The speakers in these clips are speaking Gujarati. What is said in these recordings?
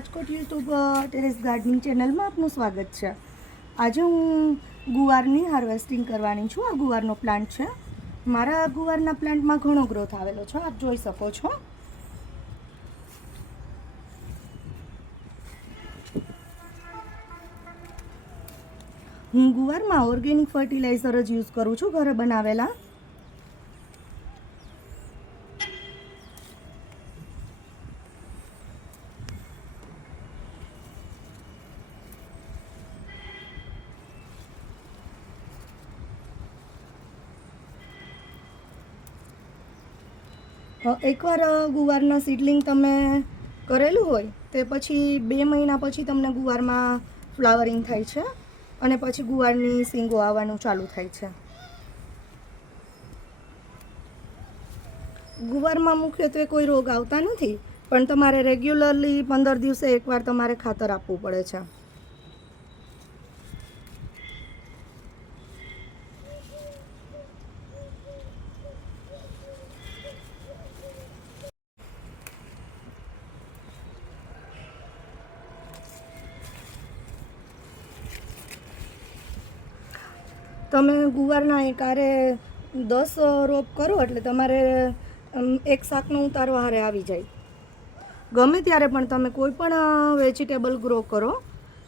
રાજકોટ યુટ્યુબ ટેરેસ ગાર્ડનિંગ ચેનલમાં આપનું સ્વાગત છે। આજે હું ગુવારની હાર્વેસ્ટિંગ કરવાની છું। આ ગુવારનો પ્લાન્ટ છે। મારા ગુવારના પ્લાન્ટમાં ઘણો ગ્રોથ આવેલો છે, આપ જોઈ શકો છો। હું ગુવારમાં ઓર્ગેનિક ફર્ટિલાઇઝર જ યુઝ કરું છું, ઘરે બનાવેલા। એકવાર ગુવારના સીડલિંગ તમે કરેલું હોય તે પછી 2 મહિના પછી તમને ગુવારમાં ફ્લાવરિંગ થાય છે અને પછી ગુવારની સિંગો આવવાનું ચાલુ થાય છે। ગુવારમાં મુખ્યત્વે કોઈ રોગ આવતા નથી, પણ તમારે રેગ્યુલરલી 15 દિવસે એકવાર તમારે ખાતર આપવું પડે છે। તમે ગુવારના એકારે 10 રોપ કરો એટલે તમારે એક શાકનો ઉતારો હારે આવી જાય। ગમે ત્યારે પણ તમે કોઈ પણ વેજીટેબલ ગ્રો કરો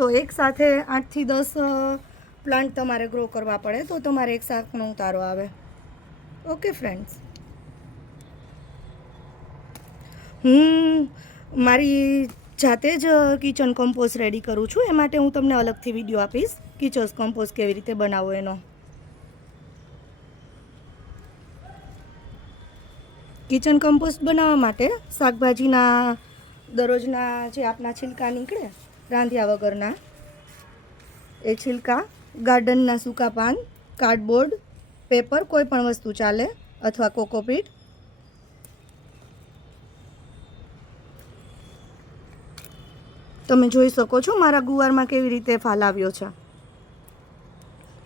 તો એક સાથે 8 થી 10 પ્લાન્ટ તમારે ગ્રો કરવા પડે તો તમારે એક શાકનો ઉતારો આવે। ઓકે ફ્રેન્ડ્સ, હું મારી જાતે જ કિચન કમ્પોસ્ટ રેડી કરું છું। એ માટે હું તમને અલગથી વિડીયો આપીશ કિચન કમ્પોસ્ટ કેવી રીતે બનાવવો એનો। કિચન કમ્પોસ્ટ બનાવવા માટે શાકભાજીના દરરોજના જે આપણા છિલકા નીકળે રાંધ્યા વગરના, એ છિલકા, ગાર્ડનના સૂકા પાન, કાર્ડબોર્ડ, પેપર, કોઈ પણ વસ્તુ ચાલે, અથવા કોકોપીટ, તમે જોઈ શકો છો મારા ગુવારમાં કેવી રીતે ફાલ આવ્યો છે।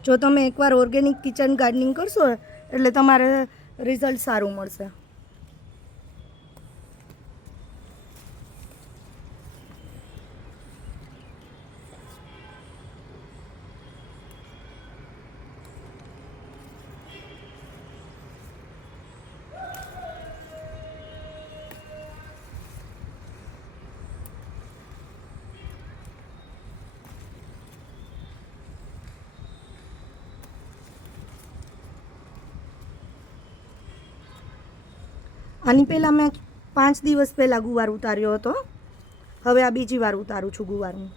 જો તમે એકવાર ઓર્ગેનિક કિચન ગાર્ડનિંગ કરશો એટલે તમારે રિઝલ્ટ સારું મળશે। આની પહેલાં મેં 5 દિવસ પહેલાં ગુવાર ઉતાર્યો હતો, હવે આ બીજી વાર ઉતારું છું ગુવારનું।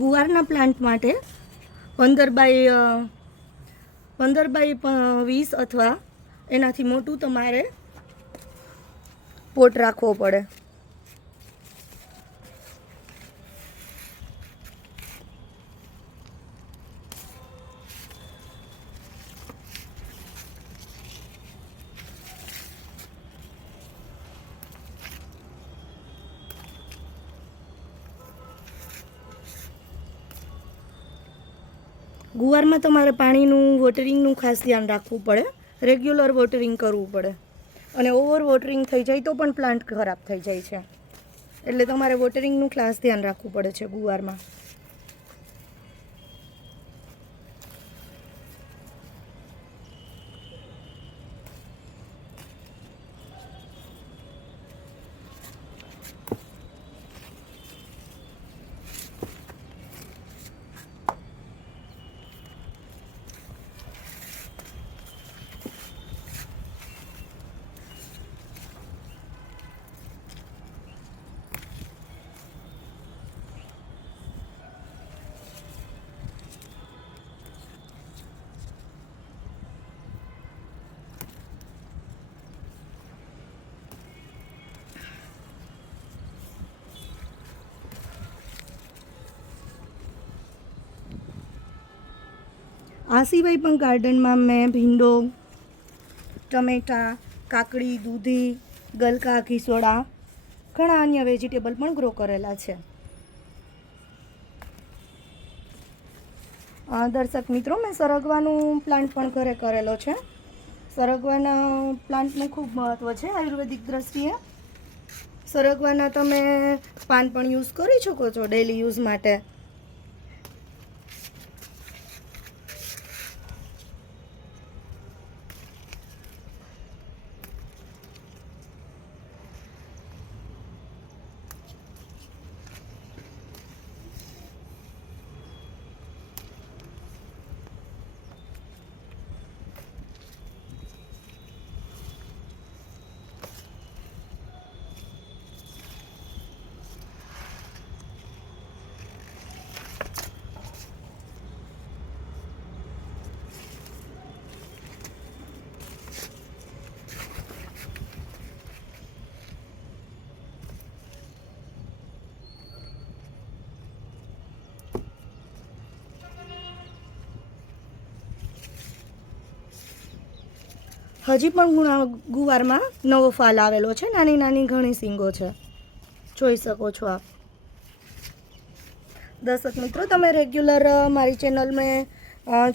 ગુવારના પ્લાન્ટ માટે 15 બાય 20 અથવા એનાથી મોટું તમારે પોટ રાખવો પડે। ગુવારમાં તમારે પાણીનું વોટરિંગનું ખાસ ધ્યાન રાખવું પડે, રેગ્યુલર વોટરિંગ કરવું પડે, અને ઓવર વોટરિંગ થઈ જાય તો પણ પ્લાન્ટ ખરાબ થઈ જાય છે, એટલે તમારે વોટરિંગનું ખાસ ધ્યાન રાખવું પડે છે ગુવારમાં। આ સિવાય પણ ગાર્ડનમાં મેં ભીંડો, ટમેટા, કાકડી, દૂધી, ગલકા, ઘીસોડા, ઘણા અન્ય વેજીટેબલ પણ ગ્રો કરેલા છે. દર્શક મિત્રો, મેં સરગવાનું પ્લાન્ટ પણ ઘરે કરેલો છે. સરગવાના પ્લાન્ટનું ખૂબ મહત્ત્વ છે આયુર્વેદિક દ્રષ્ટિએ. સરગવાના તમે પાન પણ યુઝ કરી શકો છો ડેલી યુઝ માટે. હજી પણ ગુવારમાં નવો ફાલ આવેલો છે. નાની નાની ઘણી સિંગો છે, જોઈ શકો છો આપ. દર્શક મિત્રો, તમે રેગ્યુલર મારી ચેનલમાં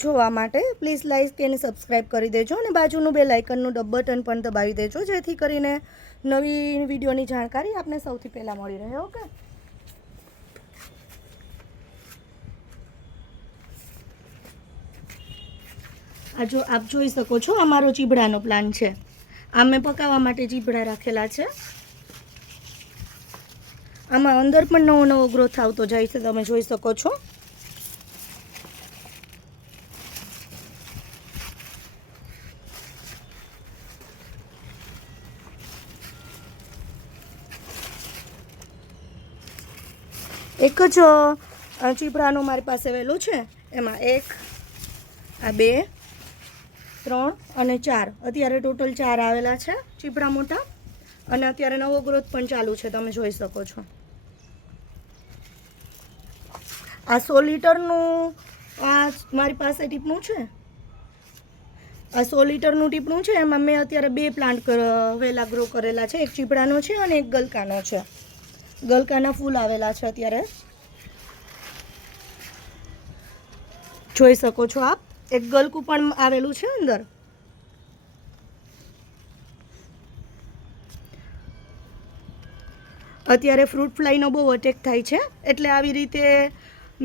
જોવા માટે પ્લીઝ લાઈક અને સબસ્ક્રાઈબ કરી દેજો અને બાજુનું બેલ આઇકનનું બટન પણ દબાવી દેજો, જેથી કરીને નવી વિડીયોની જાણકારી આપને સૌથી પહેલાં મળી રહે. ઓકે. આ જો આપ જોઈ શકો છો, આ મારો ચીભડાનો પ્લાન્ટ છે. આ મેં પકાવવા માટે ચીભડા રાખેલા છે. આમાં અંદર પણ નવો નવો ગ્રોથ આવતો જાય છે, તમે જોઈ શકો છો. એક જ ચીભડાનો મારી પાસે વેલો છે. એમાં 1, આ 2, 3 અને 4, અત્યારે ટોટલ 4 આવેલા છે ચીભડા મોટા. અને અત્યારે નવો ગ્રોથ પણ ચાલુ છે, તમે જોઈ શકો છો. આ 100 લીટરનું આ મારી પાસે ટીપણું છે. આ 100 લીટરનું ટીપણું છે. એમાં મેં અત્યારે 2 પ્લાન્ટ વેલા ગ્રો કરેલા છે. એક ચીભડાનો છે અને એક ગલકાનો છે. ગલકાના ફૂલ આવેલા છે અત્યારે, જોઈ શકો છો આપ. એક ગલકું પણ આવેલું છે અંદર. અત્યારે ફ્રૂટ ફ્લાયનો બહુ અટેક થાય છે, એટલે આવી રીતે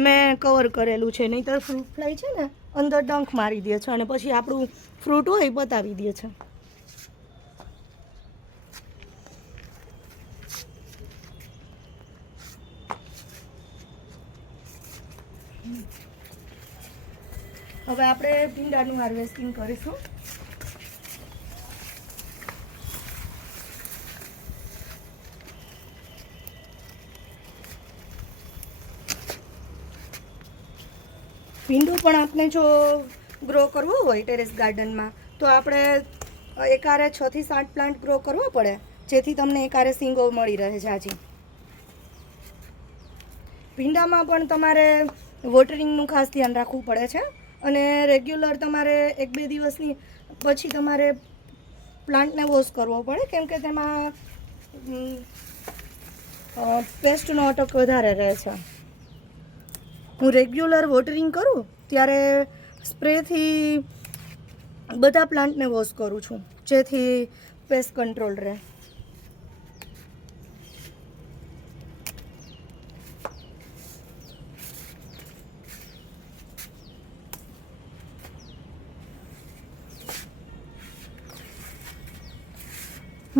મેં કવર કરેલું છે. નહીંતર ફ્રૂટ ફ્લાય છે ને અંદર ડંખ મારી દે છે અને પછી આપણું ફ્રૂટ હોય એ પતાવી દે છે. હવે આપણે ભીંડાનું હાર્વેસ્ટિંગ કરીશું. ભીંડું પણ આપણે જો ગ્રો કરવો હોય ટેરેસ ગાર્ડનમાં, તો આપણે એકારે 6 થી 7 પ્લાન્ટ ગ્રો કરવો પડે, જેથી તમને એકારે સિંગો મળી રહે જાજી. ભીંડામાં પણ તમારે વોટરિંગનું ખાસ ધ્યાન રાખવું પડે છે. અને રેગ્યુલર તમારે 1-2 દિવસની પછી તમારે પ્લાન્ટને વોશ કરવો પડે, કેમ કે તેમાં પેસ્ટનો અટક વધારે રહે છે. હું રેગ્યુલર વોટરિંગ કરું ત્યારે સ્પ્રેથી બધા પ્લાન્ટને વોશ કરું છું, જેથી પેસ્ટ કંટ્રોલ રહે.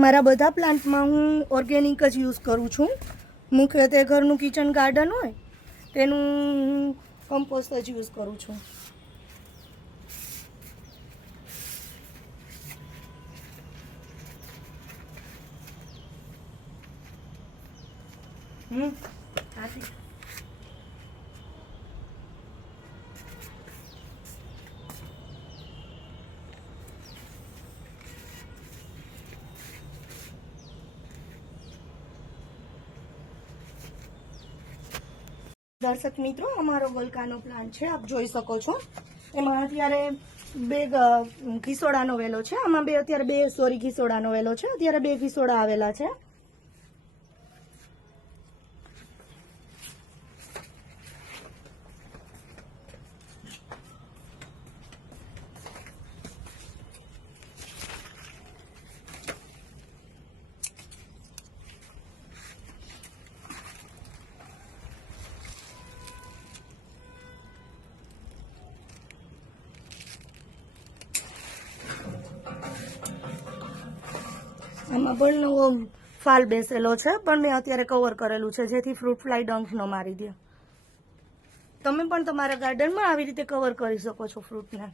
મારા બધા પ્લાન્ટમાં હું ઓર્ગેનિક જ યુઝ કરું છું. મુખ્યત્વે ઘરનું કિચન ગાર્ડન હોય તેનું કમ્પોસ્ટ જ યુઝ કરું છું. દર્શક મિત્રો, અમારો ગલકાનો પ્લાન્ટ છે, આપ જોઈ શકો છો. એમાં અત્યારે બે ઘીસોડાનો વેલો છે. આમાં અત્યારે ઘીસોડાનો વેલો છે. અત્યારે 2 ઘીસોડા આવેલા છે. આમાં પણ નવો ફાલ બેસેલો છે, પણ મેં અત્યારે કવર કરેલું છે જેથી ફ્રૂટ ફ્લાય ડંખ ન મારી દે. તમે પણ તમારા ગાર્ડનમાં આવી રીતે કવર કરી શકો છો ફ્રૂટને.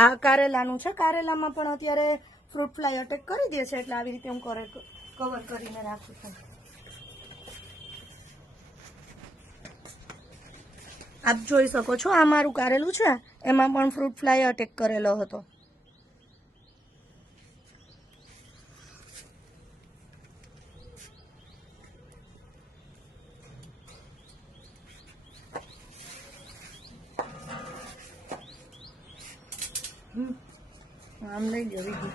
આ કારેલાનું છે. કારેલામાં પણ અત્યારે ફ્રૂટ ફ્લાય અટેક કરી દે છે, એટલે આવી રીતે હું કવર કરીને રાખું છું. આપ જોઈ શકો છો, આ મારું કારેલું છે, એમાં પણ ફ્રૂટ ફ્લાય અટેક કરેલો હતો. આમ લઈ લો વિધિ.